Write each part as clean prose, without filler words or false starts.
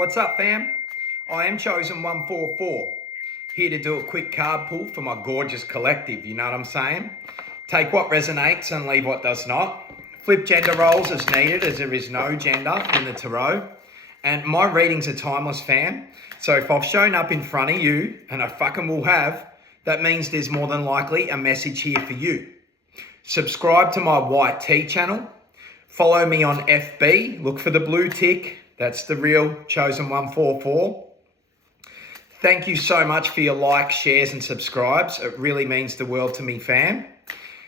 What's up, fam? I am Chosen 144, here to do a quick card pull for my gorgeous collective, you know what I'm saying? Take what resonates and leave what does not. Flip gender roles as needed, as there is no gender in the tarot. And my readings are timeless, fam. So if I've shown up in front of you, and I fucking will have, that means there's more than likely a message here for you. Subscribe to my white tea channel. Follow me on FB. Look for the blue tick. That's the real Chosen 144. Thank you so much for your likes, shares and subscribes. It really means the world to me, fam.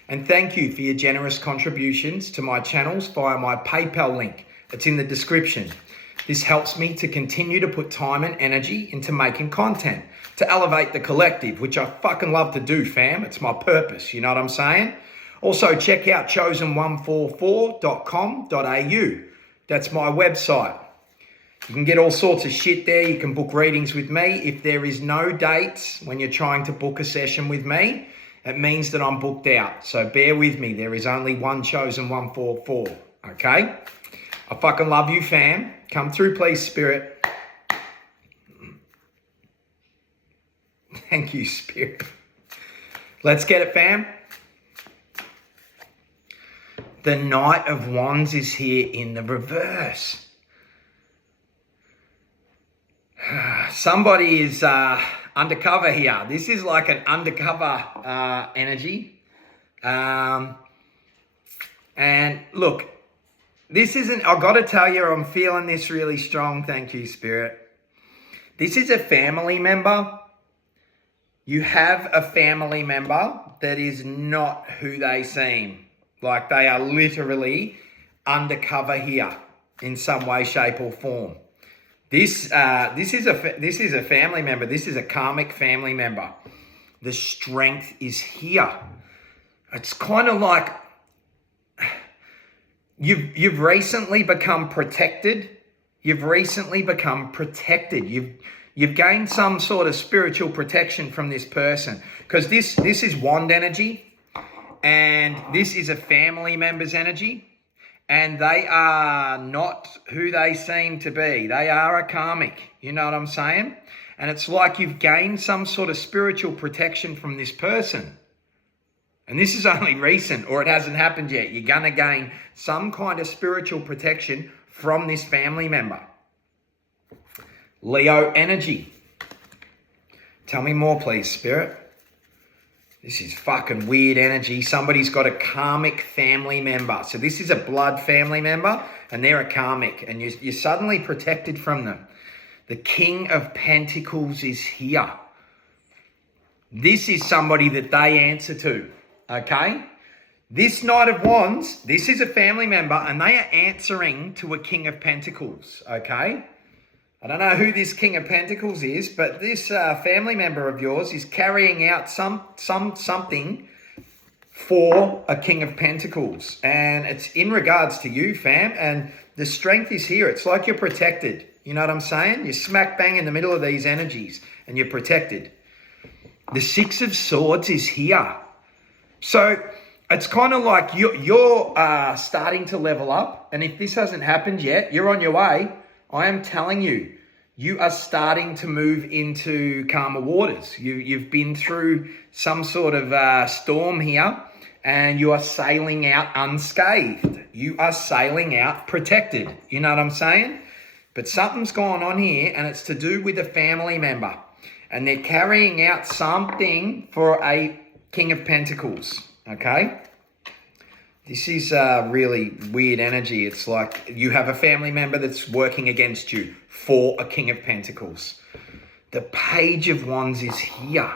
And thank you for your generous contributions to my channels via my PayPal link. It's in the description. This helps me to continue to put time and energy into making content, to elevate the collective, which I fucking love to do, fam. It's my purpose, you know what I'm saying? Also, check out chosen144.com.au. That's my website. You can get all sorts of shit there. You can book readings with me. If there is no dates when you're trying to book a session with me, it means that I'm booked out. So bear with me. There is only one Chosen 144, okay? I fucking love you, fam. Come through, please, Spirit. Thank you, Spirit. Let's get it, fam. The Knight of Wands is here in the reverse. Somebody is undercover here. This is like an undercover energy. And look, this isn't, I've got to tell you, I'm feeling this really strong. Thank you, Spirit. This is a family member. You have a family member that is not who they seem. Like they are literally undercover here in some way, shape or form. This is a family member. This is a karmic family member. The strength is here. It's kind of like you've recently become protected. You've recently become protected. You've gained some sort of spiritual protection from this person, because this is wand energy, and this is a family member's energy. And they are not who they seem to be. They are a karmic. You know what I'm saying? And it's like you've gained some sort of spiritual protection from this person. And this is only recent, or it hasn't happened yet. You're going to gain some kind of spiritual protection from this family member. Leo energy. Tell me more, please, Spirit. This is fucking weird energy. Somebody's got a karmic family member. So this is a blood family member and they're a karmic, and you're suddenly protected from them. The King of Pentacles is here. This is somebody that they answer to, okay? This Knight of Wands, this is a family member and they are answering to a King of Pentacles, okay? I don't know who this King of Pentacles is, but this family member of yours is carrying out something for a King of Pentacles. And it's in regards to you, fam. And the strength is here. It's like you're protected. You know what I'm saying? You're smack bang in the middle of these energies and you're protected. The Six of Swords is here. So it's kind of like you're starting to level up. And if this hasn't happened yet, you're on your way. I am telling you, you are starting to move into calmer waters. You've been through some sort of storm here, and you are sailing out unscathed. You are sailing out protected. You know what I'm saying? But something's going on here, and it's to do with a family member. And they're carrying out something for a King of Pentacles, okay? This is really weird energy. It's like you have a family member that's working against you for a King of Pentacles. The Page of Wands is here.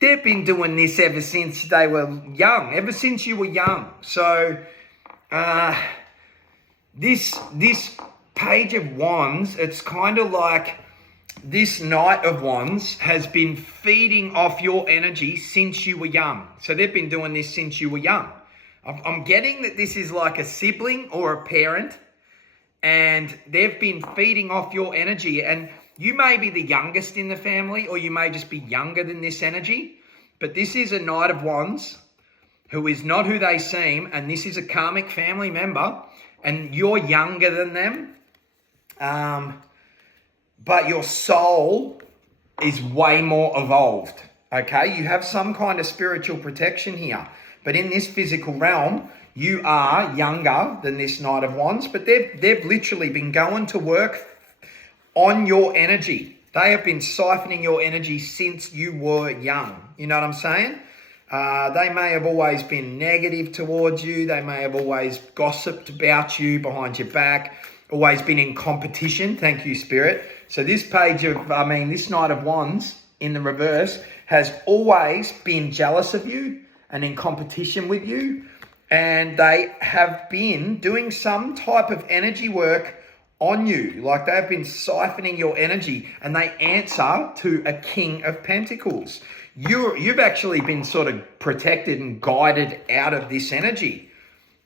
They've been doing this ever since they were young, ever since you were young. So this Page of Wands, it's kind of like this Knight of Wands has been feeding off your energy since you were young. So they've been doing this since you were young. I'm getting that this is like a sibling or a parent, and they've been feeding off your energy. And you may be the youngest in the family, or you may just be younger than this energy. But this is a Knight of Wands who is not who they seem, and this is a karmic family member. and you're younger than them, but your soul is way more evolved, okay? You have some kind of spiritual protection here, but in this physical realm, you are younger than this Knight of Wands, but they've literally been going to work on your energy. They have been siphoning your energy since you were young. You know what I'm saying? They may have always been negative towards you. They may have always gossiped about you behind your back, always been in competition. Thank you, Spirit. So this page of, this Knight of Wands in the reverse has always been jealous of you and in competition with you. And they have been doing some type of energy work on you. Like they've been siphoning your energy, and they answer to a King of Pentacles. You've actually been sort of protected and guided out of this energy.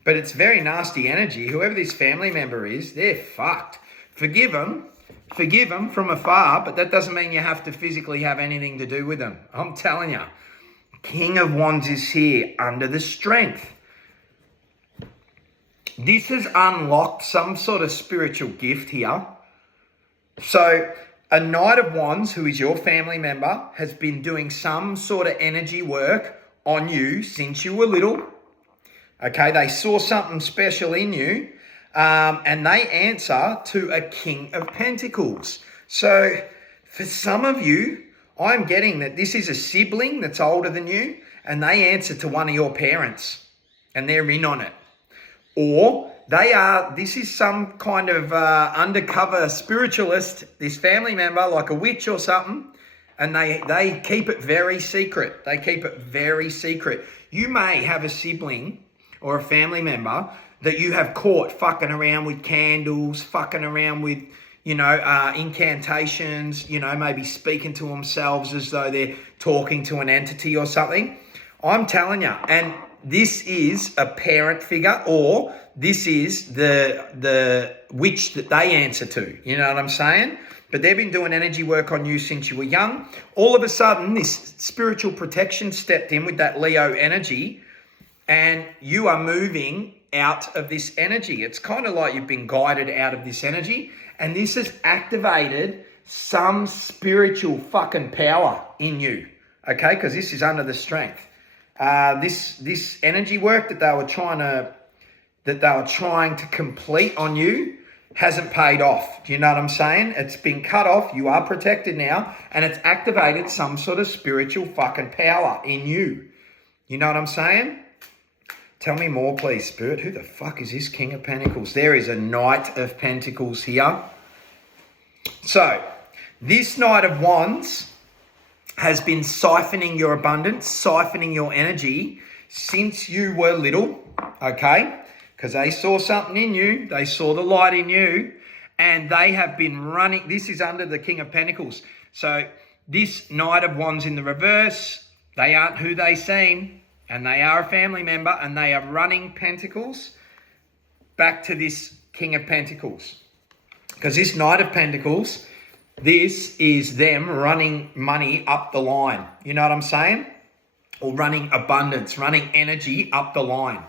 But it's very nasty energy. Whoever this family member is, they're fucked. Forgive them from afar, but that doesn't mean you have to physically have anything to do with them. I'm telling you, King of Wands is here under the Strength. This has unlocked some sort of spiritual gift here. So a Knight of Wands, who is your family member, has been doing some sort of energy work on you since you were little. Okay, they saw something special in you, and they answer to a King of Pentacles. So for some of you, I'm getting that this is a sibling that's older than you, and they answer to one of your parents, and they're in on it. Or this is some kind of undercover spiritualist, this family member, like a witch or something, and they keep it very secret. They keep it very secret. You may have a sibling or a family member that you have caught fucking around with candles, fucking around with, incantations, maybe speaking to themselves as though they're talking to an entity or something. I'm telling you, and this is a parent figure, or this is the witch that they answer to. You know what I'm saying? But they've been doing energy work on you since you were young. All of a sudden, this spiritual protection stepped in with that Leo energy, and you are moving out of this energy. It's kind of like you've been guided out of this energy, and this has activated some spiritual fucking power in you, okay? Because this is under the Strength. This energy work that they were trying to complete on you hasn't paid off. Do you know what I'm saying? It's been cut off. You are protected now, and it's activated some sort of spiritual fucking power in you. You know what I'm saying? Tell me more, please, Spirit. Who the fuck is this King of Pentacles? There is a Knight of Pentacles here. So, this Knight of Wands has been siphoning your abundance, siphoning your energy since you were little, okay? Because they saw something in you. They saw the light in you, and they have been running. This is under the King of Pentacles. So, this Knight of Wands in the reverse, they aren't who they seem. And they are a family member, and they are running Pentacles back to this King of Pentacles. Because this Knight of Pentacles, this is them running money up the line. You know what I'm saying? Or running abundance, running energy up the line.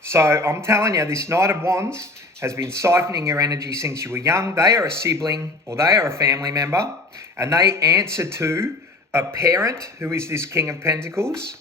So I'm telling you, this Knight of Wands has been siphoning your energy since you were young. They are a sibling, or they are a family member, and they answer to a parent who is this King of Pentacles.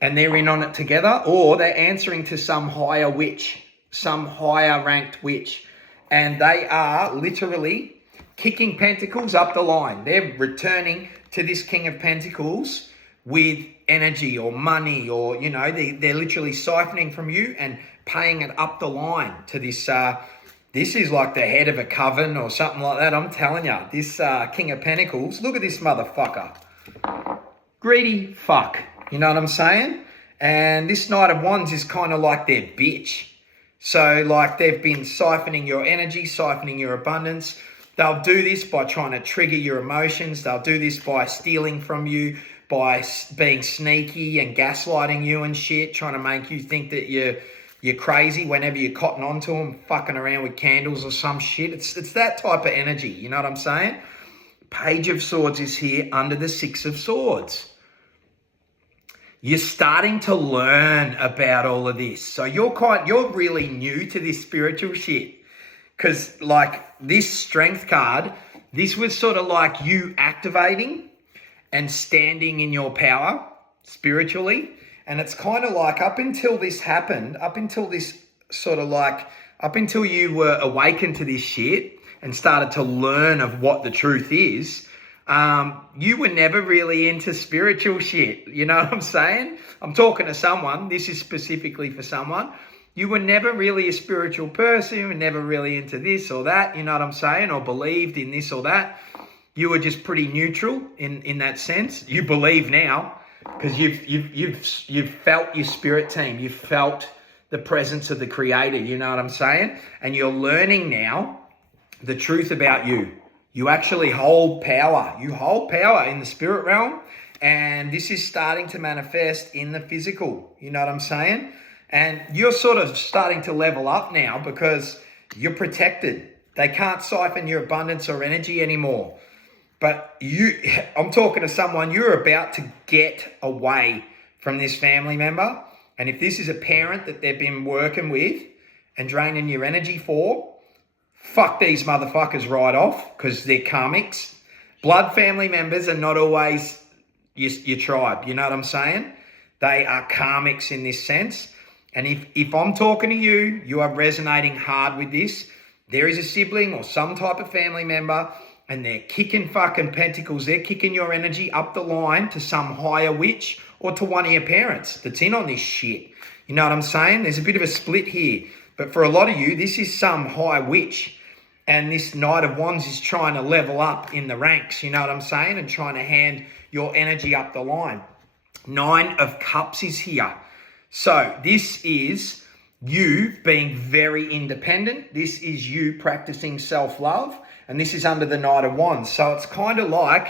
And they're in on it together, or they're answering to some higher witch, some higher ranked witch. And they are literally kicking Pentacles up the line. They're returning to this King of Pentacles with energy or money, or, they're literally siphoning from you and paying it up the line to this. This is like the head of a coven or something like that. I'm telling you, this King of Pentacles, look at this motherfucker. Greedy fuck. You know what I'm saying? And this Knight of Wands is kind of like their bitch. So, like, they've been siphoning your energy, siphoning your abundance. They'll do this by trying to trigger your emotions. They'll do this by stealing from you, by being sneaky and gaslighting you and shit, trying to make you think that you're crazy whenever you're cotton onto them, fucking around with candles or some shit. It's that type of energy. You know what I'm saying? Page of Swords is here under the Six of Swords. you're starting to learn about all of this. So you're really new to this spiritual shit. Because like this strength card, this was sort of like you activating and standing in your power spiritually. And it's kind of like up until this happened, up until you were awakened to this shit and started to learn of what the truth is, you were never really into spiritual shit. You know what I'm saying? I'm talking to someone, this is specifically for someone. You were never really a spiritual person. You were never really into this or that, you know what I'm saying? Or believed in this or that. You were just pretty neutral in that sense. You believe now because you've felt your spirit team. You've felt the presence of the Creator, you know what I'm saying? And you're learning now the truth about you. You actually hold power. You hold power in the spirit realm, and this is starting to manifest in the physical, you know what I'm saying? And you're sort of starting to level up now because you're protected. They can't siphon your abundance or energy anymore. But I'm talking to someone, you're about to get away from this family member. And if this is a parent that they've been working with and draining your energy for, fuck these motherfuckers right off because they're karmics. Blood family members are not always your tribe, you know what I'm saying? They are karmics in this sense. And if I'm talking to you, you are resonating hard with this. There is a sibling or some type of family member and they're kicking fucking pentacles. They're kicking your energy up the line to some higher witch or to one of your parents that's in on this shit. You know what I'm saying? There's a bit of a split here. But for a lot of you, this is some high witch. And this Knight of Wands is trying to level up in the ranks, you know what I'm saying? And trying to hand your energy up the line. 9 of Cups is here. So this is you being very independent. This is you practicing self-love. And this is under the Knight of Wands. So it's kind of like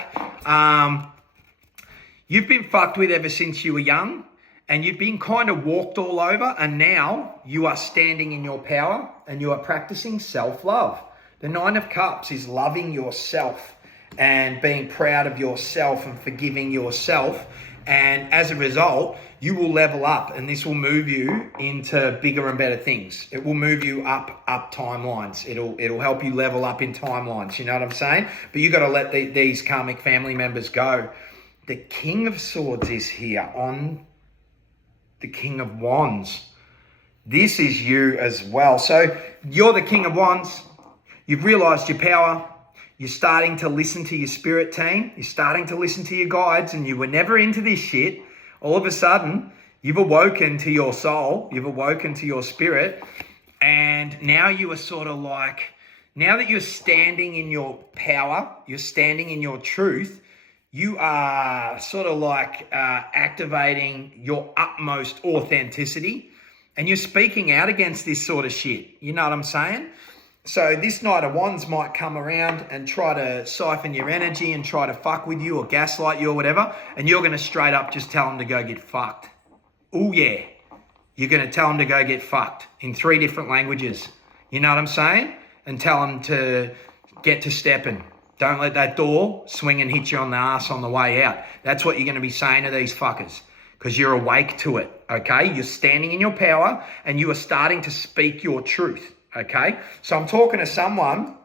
you've been fucked with ever since you were young. And you've been kind of walked all over. And now you are standing in your power and you are practicing self-love. The 9 of Cups is loving yourself and being proud of yourself and forgiving yourself. And as a result, you will level up and this will move you into bigger and better things. It will move you up timelines. It'll help you level up in timelines. You know what I'm saying? But you got to let these karmic family members go. The King of Swords is here on the King of Wands. This is you as well. So you're the King of Wands. You've realized your power. You're starting to listen to your spirit team. You're starting to listen to your guides, and you were never into this shit. All of a sudden, you've awoken to your soul. You've awoken to your spirit. And now you are sort of like, now that you're standing in your power, you're standing in your truth, you are sort of like activating your utmost authenticity. And you're speaking out against this sort of shit. You know what I'm saying? So this Knight of Wands might come around and try to siphon your energy and try to fuck with you or gaslight you or whatever. And you're going to straight up just tell them to go get fucked. Oh yeah. You're going to tell them to go get fucked in 3 different languages. You know what I'm saying? And tell them to get to stepping. Don't let that door swing and hit you on the ass on the way out. That's what you're going to be saying to these fuckers. Because you're awake to it, okay? You're standing in your power and you are starting to speak your truth. Okay, so I'm talking to someone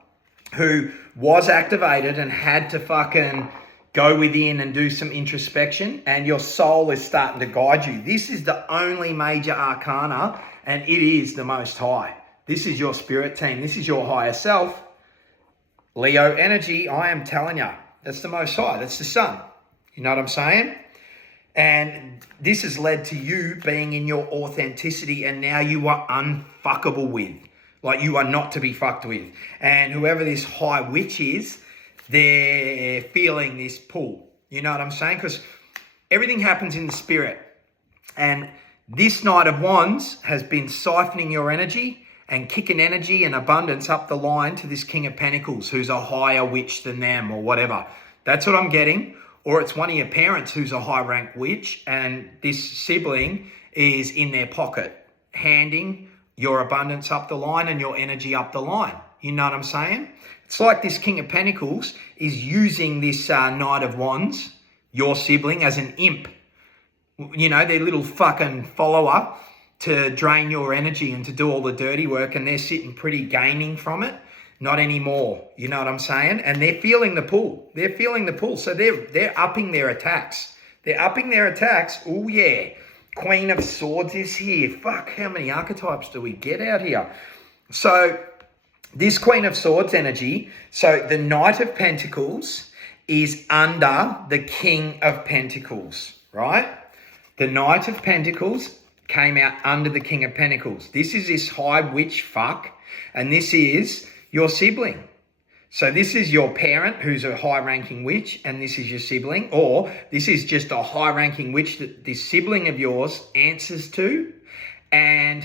who was activated and had to fucking go within and do some introspection, and your soul is starting to guide you. This is the only major arcana, and it is the Most High. This is your spirit team. This is your higher self. Leo energy, I am telling you, that's the Most High. That's the sun. You know what I'm saying? And this has led to you being in your authenticity, and now you are unfuckable with. Like you are not to be fucked with. And whoever this high witch is, they're feeling this pull. You know what I'm saying? Because everything happens in the spirit. And this Knight of Wands has been siphoning your energy and kicking energy and abundance up the line to this King of Pentacles, who's a higher witch than them or whatever. That's what I'm getting. Or it's one of your parents who's a high rank witch and this sibling is in their pocket, handing your abundance up the line and your energy up the line. You know what I'm saying? It's like this King of Pentacles is using this Knight of Wands, your sibling, as an imp you know, their little fucking follower to drain your energy and to do all the dirty work, and they're sitting pretty gaining from it. Not anymore, you know what I'm saying? And they're feeling the pull. They're feeling the pull. So they're upping their attacks. They're upping their attacks. Oh, yeah. Queen of Swords is here. Fuck, how many archetypes do we get out here? So this Queen of Swords energy, so the Knight of Pentacles is under the King of Pentacles, right? The Knight of Pentacles came out under the King of Pentacles. This is this high witch fuck, and this is your sibling. So this is your parent who's a high-ranking witch, and this is your sibling, or this is just a high-ranking witch that this sibling of yours answers to, and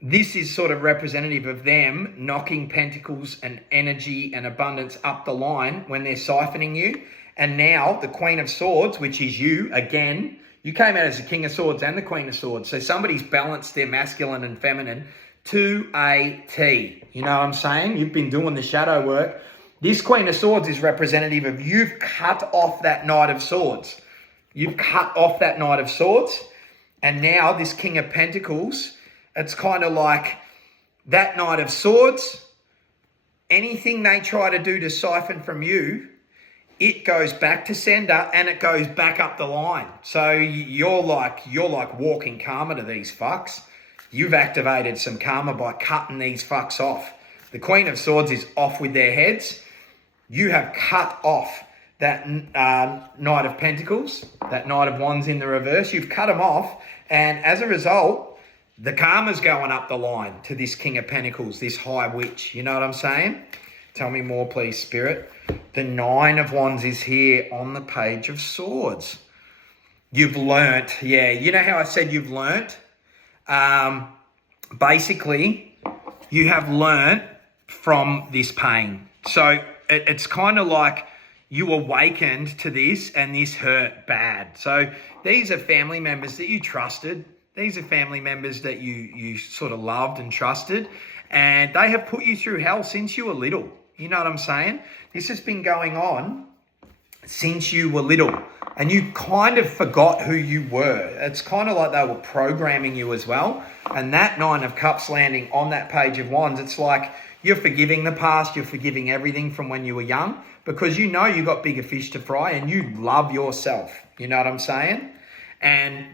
this is sort of representative of them knocking pentacles and energy and abundance up the line when they're siphoning you. And now the Queen of Swords, which is you, again, you came out as the King of Swords and the Queen of Swords. So somebody's balanced their masculine and feminine to a T. You know what I'm saying? You've been doing the shadow work. This Queen of Swords is representative of you've cut off that Knight of Swords. You've cut off that Knight of Swords. And now this King of Pentacles, it's kind of like that Knight of Swords. Anything they try to do to siphon from you, it goes back to sender and it goes back up the line. So you're like walking karma to these fucks. You've activated some karma by cutting these fucks off. The Queen of Swords is off with their heads. You have cut off that Knight of Pentacles, that Knight of Wands in the reverse. You've cut them off, and as a result, the karma's going up the line to this King of Pentacles, this high witch. You know what I'm saying? Tell me more, please, Spirit. The Nine of Wands is here on the Page of Swords. You've learnt. Yeah, you know how I said you've learnt? Basically, you have learnt from this pain. So it's kind of like you awakened to this and this hurt bad. So these are family members that you trusted. These are family members that you sort of loved and trusted. And they have put you through hell since you were little. You know what I'm saying? This has been going on since you were little. And you kind of forgot who you were. It's kind of like they were programming you as well. And that Nine of Cups landing on that Page of Wands, it's like you're forgiving the past. You're forgiving everything from when you were young because you know you got bigger fish to fry and you love yourself. You know what I'm saying? And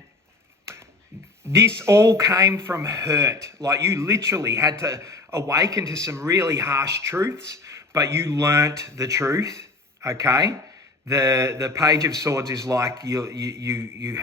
this all came from hurt. Like you literally had to awaken to some really harsh truths, but you learnt the truth, okay? The Page of Swords is like you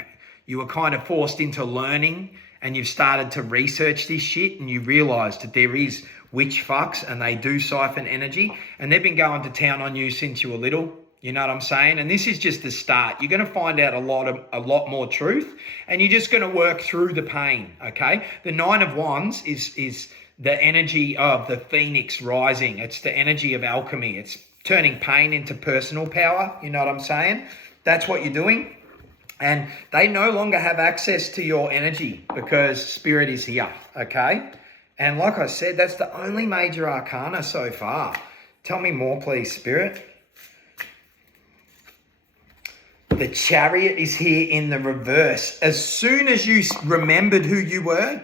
were kind of forced into learning, and you've started to research this shit, and you realised that there is witch fucks and they do siphon energy, and they've been going to town on you since you were little. You know what I'm saying? And this is just the start. You're going to find out a lot more truth, and you're just going to work through the pain, okay? The Nine of Wands is the energy of the phoenix rising. It's the energy of alchemy. It's turning pain into personal power. You know what I'm saying? That's what you're doing. And they no longer have access to your energy because Spirit is here, okay? And like I said, that's the only major arcana so far. Tell me more, please, Spirit. The Chariot is here in the reverse. As soon as you remembered who you were,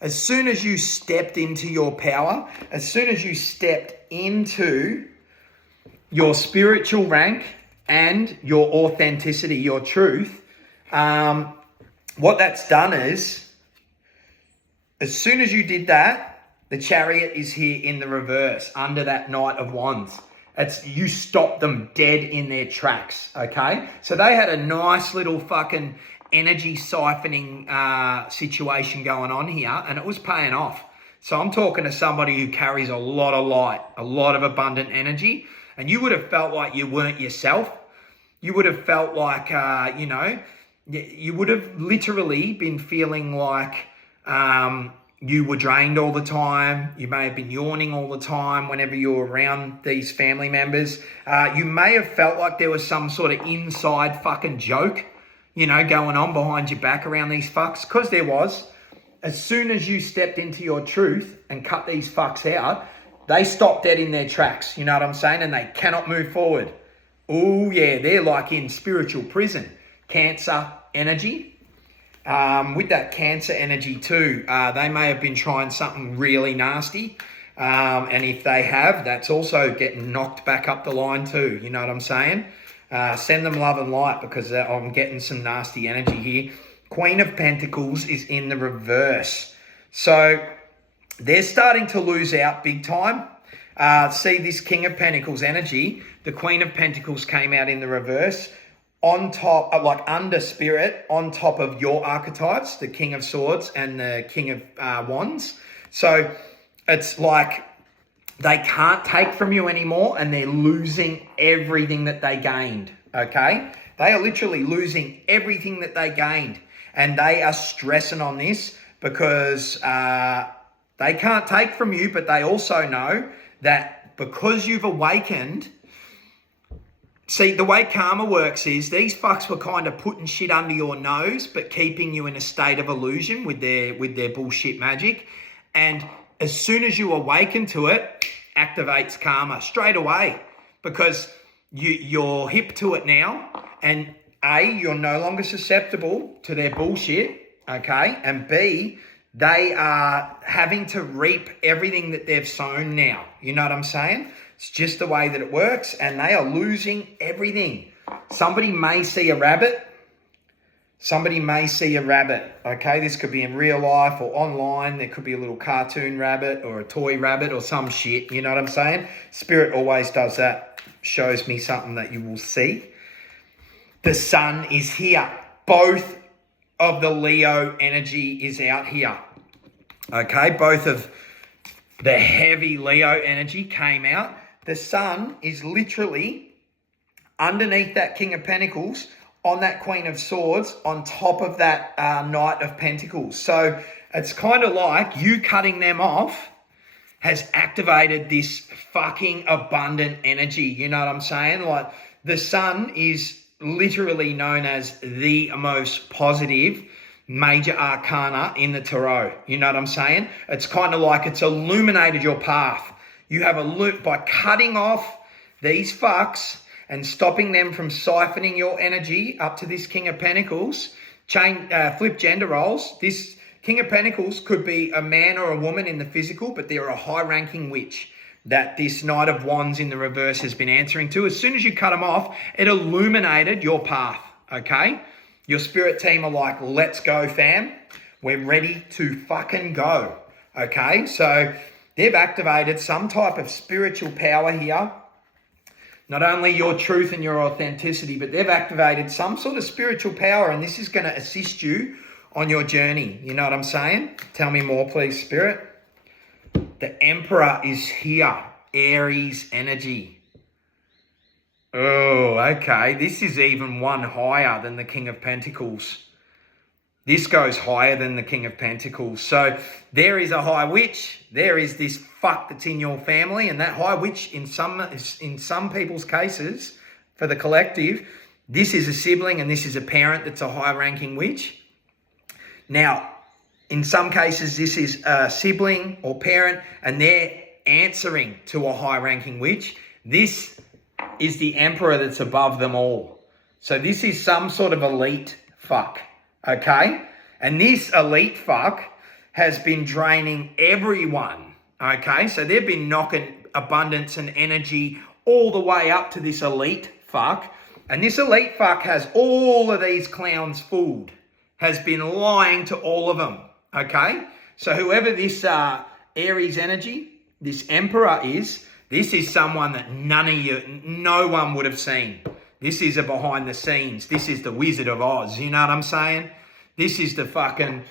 as soon as you stepped into your power, as soon as you stepped into your spiritual rank and your authenticity, your truth, what that's done is, as soon as you did that, the Chariot is here in the reverse under that Knight of Wands. You stopped them dead in their tracks, okay? So they had a nice little fucking energy siphoning situation going on here, and it was paying off. So I'm talking to somebody who carries a lot of light, a lot of abundant energy, and you would have felt like you weren't yourself. You would have felt like, you would have literally been feeling like you were drained all the time. You may have been yawning all the time whenever you were around these family members. You may have felt like there was some sort of inside fucking joke, going on behind your back around these fucks, because there was. As soon as you stepped into your truth and cut these fucks out, they stopped dead in their tracks, you know what I'm saying? And they cannot move forward. Oh yeah, they're like in spiritual prison. Cancer energy. With that Cancer energy too, they may have been trying something really nasty. And if they have, that's also getting knocked back up the line too. You know what I'm saying? Send them love and light, because I'm getting some nasty energy here. Queen of Pentacles is in the reverse. So they're starting to lose out big time. See this King of Pentacles energy. The Queen of Pentacles came out in the reverse. On top, like under Spirit, on top of your archetypes, the King of Swords and the King of Wands. So it's like they can't take from you anymore, and they're losing everything that they gained, okay? They are literally losing everything that they gained, and they are stressing on this because they can't take from you, but they also know that because you've awakened. See, the way karma works is these fucks were kind of putting shit under your nose, but keeping you in a state of illusion with their bullshit magic. And as soon as you awaken to it, activates karma straight away, because you're hip to it now. And A, you're no longer susceptible to their bullshit, okay? And B, they are having to reap everything that they've sown now. You know what I'm saying? It's just the way that it works, and they are losing everything. Somebody may see a rabbit. Somebody may see a rabbit, okay? This could be in real life or online. There could be a little cartoon rabbit or a toy rabbit or some shit. You know what I'm saying? Spirit always does that. Shows me something that you will see. The sun is here. Both of the Leo energy is out here, okay? Both of the heavy Leo energy came out. The sun is literally underneath that King of Pentacles, on that Queen of Swords, on top of that Knight of Pentacles. So it's kind of like you cutting them off has activated this fucking abundant energy. You know what I'm saying? Like, the sun is literally known as the most positive major arcana in the tarot. You know what I'm saying? It's kind of like it's illuminated your path. You have a loop by cutting off these fucks and stopping them from siphoning your energy up to this King of Pentacles. Flip gender roles. This King of Pentacles could be a man or a woman in the physical, but they're a high-ranking witch that this Knight of Wands in the reverse has been answering to. As soon as you cut them off, it illuminated your path, okay? Your spirit team are like, let's go, fam. We're ready to fucking go, okay? So they've activated some type of spiritual power here. Not only your truth and your authenticity, but they've activated some sort of spiritual power, and this is going to assist you on your journey. You know what I'm saying? Tell me more, please, Spirit. The Emperor is here. Aries energy. Oh, okay. This is even one higher than the King of Pentacles. This goes higher than the King of Pentacles. So there is a high witch. There is this fuck that's in your family. And that high witch, in some people's cases, for the collective, this is a sibling and this is a parent that's a high-ranking witch. Now, in some cases, this is a sibling or parent and they're answering to a high-ranking witch. This is the Emperor that's above them all. So this is some sort of elite fuck. Okay? And this elite fuck has been draining everyone. Okay? So they've been knocking abundance and energy all the way up to this elite fuck. And this elite fuck has all of these clowns fooled. Has been lying to all of them. Okay? So whoever this Aries energy, this Emperor is, this is someone that no one would have seen. This is a behind the scenes. This is the Wizard of Oz. You know what I'm saying? This is the fucking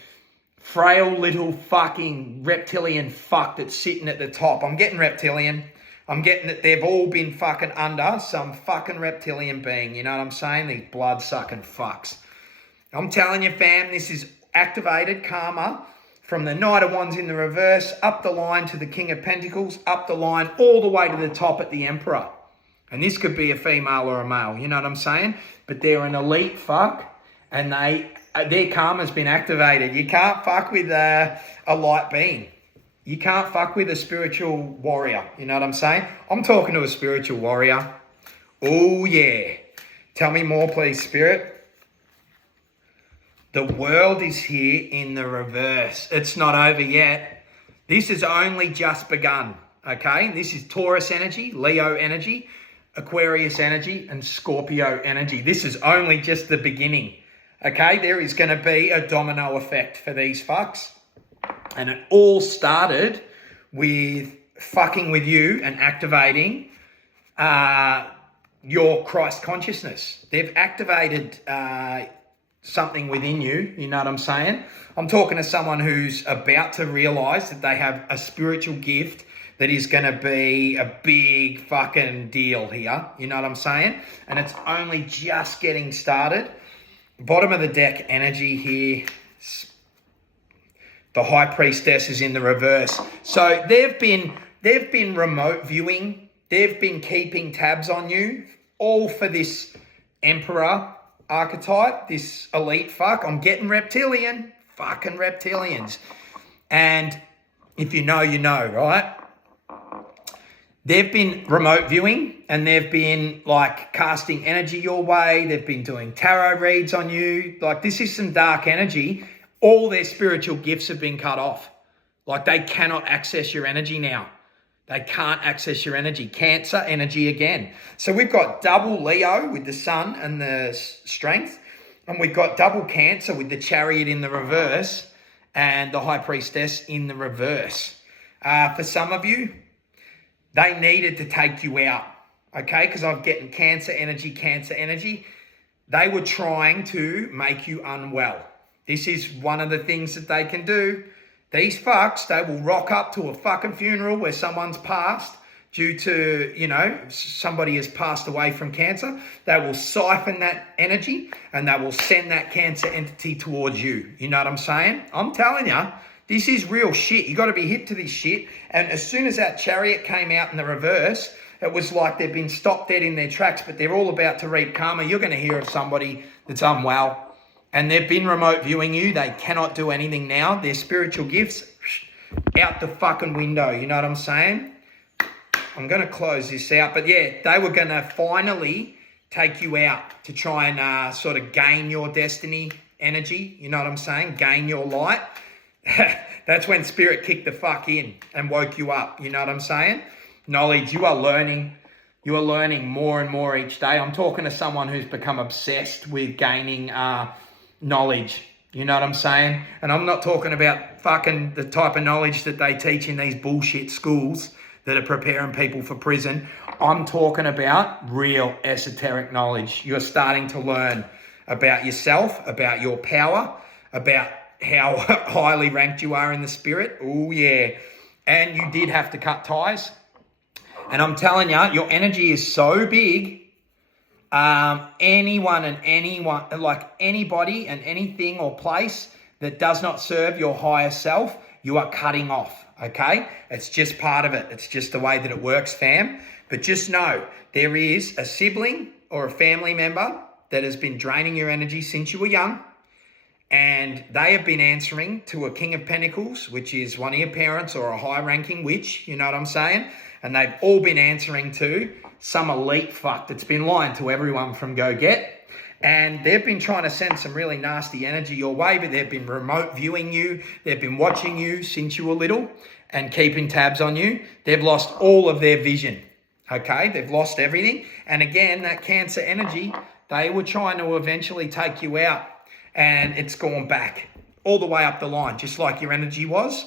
frail little fucking reptilian fuck that's sitting at the top. I'm getting reptilian. I'm getting that they've all been fucking under some fucking reptilian being. You know what I'm saying? These blood-sucking fucks. I'm telling you, fam, this is activated karma from the Knight of Wands in the reverse, up the line to the King of Pentacles, up the line, all the way to the top at the Emperor. And this could be a female or a male, you know what I'm saying? But they're an elite fuck, and their karma's been activated. You can't fuck with a light being. You can't fuck with a spiritual warrior, you know what I'm saying? I'm talking to a spiritual warrior. Oh, yeah. Tell me more, please, Spirit. The world is here in the reverse. It's not over yet. This has only just begun, okay? This is Taurus energy, Leo energy, Aquarius energy, and Scorpio energy. This is only just the beginning, okay? There is going to be a domino effect for these fucks. And it all started with fucking with you and activating your Christ consciousness. They've activated something within you, you know what I'm saying? I'm talking to someone who's about to realize that they have a spiritual gift that is going to be a big fucking deal here, you know what I'm saying? And it's only just getting started. Bottom of the deck energy here. The High Priestess is in the reverse. So they've been remote viewing. They've been keeping tabs on you, all for this Emperor archetype, this elite fuck. I'm getting reptilian. Fucking reptilians. And if you know, you know, right? They've been remote viewing and they've been like casting energy your way. They've been doing tarot reads on you. Like this is some dark energy. All their spiritual gifts have been cut off. Like they cannot access your energy now. They can't access your energy. Cancer energy again. So we've got double Leo with the sun and the strength. And we've got double Cancer with the Chariot in the reverse and the High Priestess in the reverse. For some of you, they needed to take you out, okay? Because I'm getting Cancer energy. They were trying to make you unwell. This is one of the things that they can do. These fucks, they will rock up to a fucking funeral where someone's passed due to, you know, somebody has passed away from cancer. They will siphon that energy and they will send that Cancer entity towards you. You know what I'm saying? I'm telling you, this is real shit. You got to be hip to this shit. And as soon as that Chariot came out in the reverse, it was like they've been stopped dead in their tracks, but they're all about to reap karma. You're going to hear of somebody that's unwell. And they've been remote viewing you. They cannot do anything now. Their spiritual gifts, out the fucking window. You know what I'm saying? I'm going to close this out. But yeah, they were going to finally take you out to try and sort of gain your destiny energy. You know what I'm saying? Gain your light. That's when spirit kicked the fuck in and woke you up. You know what I'm saying? Knowledge, you are learning. You are learning more and more each day. I'm talking to someone who's become obsessed with gaining knowledge. You know what I'm saying? And I'm not talking about fucking the type of knowledge that they teach in these bullshit schools that are preparing people for prison. I'm talking about real esoteric knowledge. You're starting to learn about yourself, about your power, about how highly ranked you are in the spirit. Oh, yeah. And you did have to cut ties. And I'm telling you, your energy is so big. Anyone, like anybody and anything or place that does not serve your higher self, you are cutting off, okay? It's just part of it. It's just the way that it works, fam. But just know, there is a sibling or a family member that has been draining your energy since you were young. And they have been answering to a King of Pentacles, which is one of your parents or a high-ranking witch, you know what I'm saying? And they've all been answering to some elite fuck that's been lying to everyone from go get. And they've been trying to send some really nasty energy your way, but they've been remote viewing you. They've been watching you since you were little and keeping tabs on you. They've lost all of their vision, okay? They've lost everything. And again, that Cancer energy, they were trying to eventually take you out. And it's gone back all the way up the line, just like your energy was.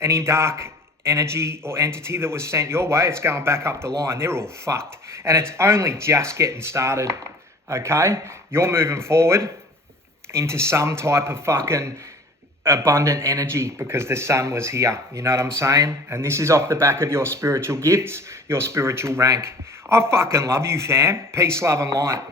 Any dark energy or entity that was sent your way, it's going back up the line. They're all fucked. And it's only just getting started, okay? You're moving forward into some type of fucking abundant energy because the sun was here. You know what I'm saying? And this is off the back of your spiritual gifts, your spiritual rank. I fucking love you, fam. Peace, love, and light.